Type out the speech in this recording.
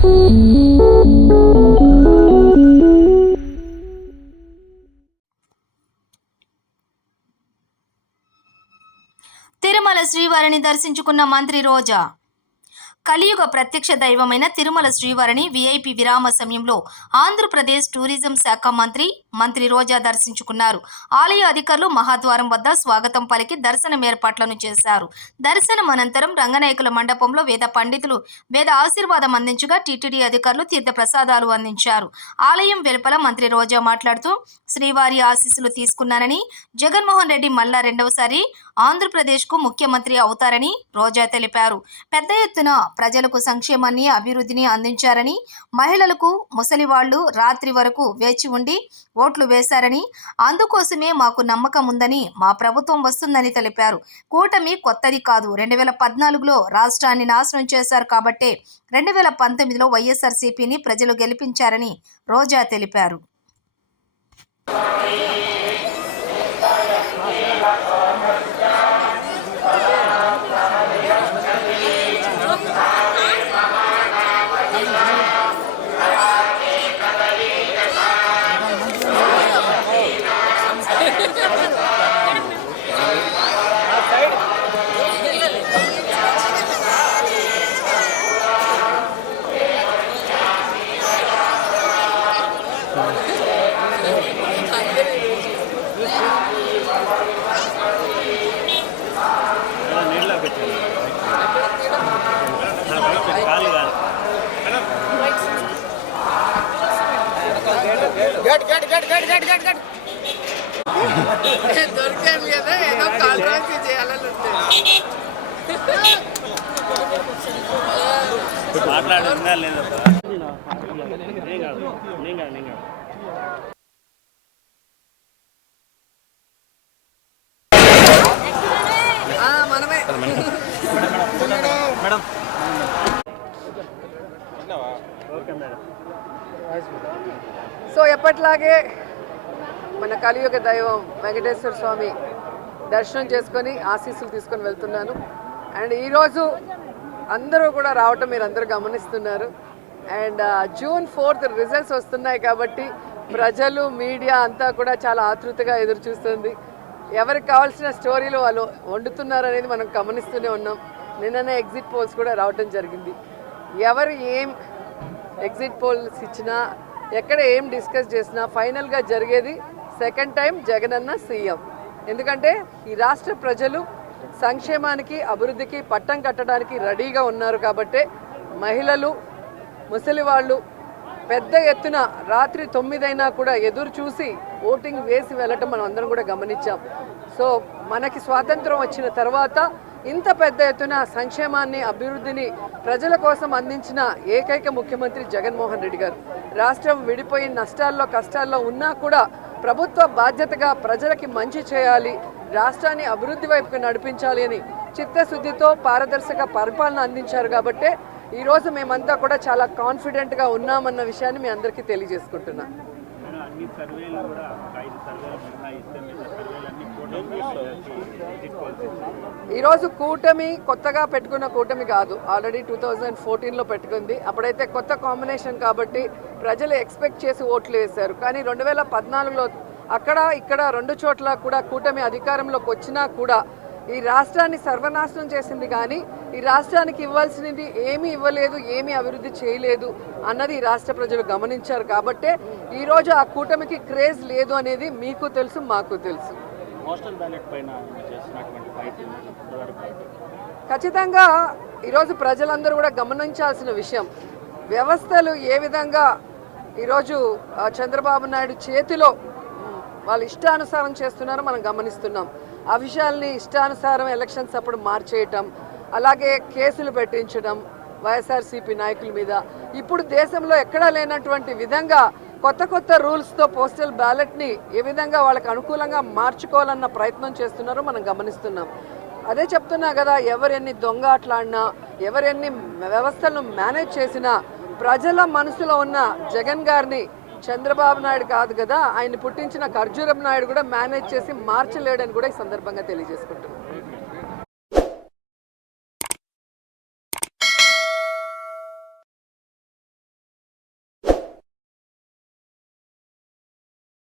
తిరుమల శ్రీవారిని దర్శించుకున్న మంత్రి రోజా. కలియుగ ప్రత్యక్ష దైవమైన తిరుమల శ్రీవారిని వీఐపీ విరామ సమయంలో ఆంధ్రప్రదేశ్ టూరిజం శాఖ మంత్రి రోజా దర్శించుకున్నారు. ఆలయ అధికారులు మహాద్వారం వద్ద స్వాగతం పలికి దర్శనం ఏర్పాట్లను చేశారు. దర్శనం అనంతరం రంగనాయకుల మండపంలో వేద పండితులు వేద ఆశీర్వాదం అందించగా టీటీడీ అధికారులు తీర్థ ప్రసాదాలు అందించారు. ఆలయం వెలుపల మంత్రి రోజా మాట్లాడుతూ శ్రీవారి ఆశీస్సులు తీసుకున్నానని, జగన్మోహన్ రెడ్డి మళ్ళా రెండవసారి ఆంధ్రప్రదేశ్కు ముఖ్యమంత్రి అవుతారని రోజా తెలిపారు. పెద్ద ఎత్తున ప్రజలకు సంక్షేమాన్ని, అభివృద్ధిని అందించారని, మహిళలకు, ముసలివాళ్లు రాత్రి వరకు వేచి ఉండి ఓట్లు వేశారని, అందుకోసమే మాకు నమ్మకం ఉందని, మా ప్రభుత్వం వస్తుందని తెలిపారు. కూటమి కొత్తది కాదు. 2014లో రాష్ట్రాన్ని నాశనం చేశారు కాబట్టే 2019లో వైఎస్ఆర్సీపీని ప్రజలు గెలిపించారని రోజా తెలిపారు. దొరికాను కదా, ఏదో కాంట్రాక్ట్ చేయాలని మాట్లాడుతుందా లేదా మనమే. మేడం సో ఎప్పట్లాగే మన కలియుగ దైవం వెంకటేశ్వర స్వామి దర్శనం చేసుకొని ఆశీస్సులు తీసుకొని వెళ్తున్నాను. అండ్ ఈరోజు అందరూ కూడా రావటం మీరు అందరూ గమనిస్తున్నారు. అండ్ June 4th రిజల్ట్స్ వస్తున్నాయి కాబట్టి ప్రజలు, మీడియా అంతా కూడా చాలా ఆతృతగా ఎదురు చూస్తుంది. ఎవరికి కావాల్సిన స్టోరీలు వాళ్ళు వండుతున్నారు అనేది మనం గమనిస్తూనే ఉన్నాం. నిన్ననే ఎగ్జిట్ పోల్స్ కూడా రావటం జరిగింది. ఎవరు ఏం ఎగ్జిట్ పోల్స్ ఇచ్చినా, ఎక్కడ ఏం డిస్కస్ చేసినా ఫైనల్గా జరిగేది సెకండ్ టైం జగనన్న సీఎం. ఎందుకంటే ఈ రాష్ట్ర ప్రజలు సంక్షేమానికి, అభివృద్ధికి పట్టం కట్టడానికి రెడీగా ఉన్నారు కాబట్టే మహిళలు, ముసలి వాళ్ళు పెద్ద ఎత్తున రాత్రి 9 అయినా కూడా ఎదురు చూసి ఓటింగ్ వేసి వెళ్ళటం మనం అందరం కూడా గమనించాం. సో మనకి స్వాతంత్రం వచ్చిన తర్వాత ఇంత పెద్ద ఎత్తున సంక్షేమాన్ని, అభివృద్ధిని ప్రజల కోసం అందించిన ఏకైక ముఖ్యమంత్రి జగన్మోహన్ రెడ్డి గారు. రాష్ట్రం విడిపోయి నష్టాల్లో, కష్టాల్లో ఉన్నా కూడా ప్రభుత్వ బాధ్యతగా ప్రజలకి మంచి చేయాలి, రాష్ట్రాన్ని అభివృద్ధి వైపుకు నడిపించాలి అని చిత్తశుద్ధితో పారదర్శక పరిపాలన అందించారు కాబట్టే ఈరోజు మేమంతా కూడా చాలా కాన్ఫిడెంట్గా ఉన్నామన్న విషయాన్ని మీ అందరికీ తెలియజేసుకుంటున్నాను. ఈరోజు కూటమి కొత్తగా పెట్టుకున్న కూటమి కాదు, ఆల్రెడీ 2014లో పెట్టుకుంది. అప్పుడైతే కొత్త కాంబినేషన్ కాబట్టి ప్రజలు ఎక్స్పెక్ట్ చేసి ఓట్లు వేశారు. కానీ 2014లో అక్కడ ఇక్కడ 2 చోట్ల కూడా కూటమి అధికారంలోకి వచ్చినా కూడా ఈ రాష్ట్రాన్ని సర్వనాశనం చేసింది. కానీ ఈ రాష్ట్రానికి ఇవ్వాల్సినది ఏమీ ఇవ్వలేదు, ఏమీ అభివృద్ధి చేయలేదు అన్నది ఈ రాష్ట్ర ప్రజలు గమనించారు. కాబట్టే ఈరోజు ఆ కూటమికి క్రేజ్ లేదు అనేది మీకు తెలుసు, మాకు తెలుసు. ఖచ్చితంగా ఈరోజు ప్రజలందరూ కూడా గమనించాల్సిన విషయం, వ్యవస్థలు ఏ విధంగా ఈరోజు చంద్రబాబు నాయుడు చేతిలో వాళ్ళు ఇష్టానుసారం చేస్తున్నారో మనం గమనిస్తున్నాం. ఆ విషయాల్ని ఇష్టానుసారం ఎలక్షన్స్ అప్పుడు మార్చేయటం, అలాగే కేసులు పెట్టించడం వైఎస్ఆర్సీపీ నాయకుల మీద. ఇప్పుడు దేశంలో ఎక్కడా లేనటువంటి విధంగా కొత్త కొత్త రూల్స్తో పోస్టల్ బ్యాలెట్ని ఏ విధంగా వాళ్ళకి అనుకూలంగా మార్చుకోవాలన్న ప్రయత్నం చేస్తున్నారో మనం గమనిస్తున్నాం. అదే చెప్తున్నా కదా, ఎవరెన్ని దొంగ ఆటలాడినా, ఎవరెన్ని వ్యవస్థలను మేనేజ్ చేసినా ప్రజల మనసులో ఉన్న జగన్ గారిని చంద్రబాబు నాయుడు కాదు కదా, ఆయన పుట్టించిన ఖర్జూరపు నాయుడు కూడా మేనేజ్ చేసి మార్చలేడని కూడా ఈ సందర్భంగా తెలియజేసుకుంటున్నాం.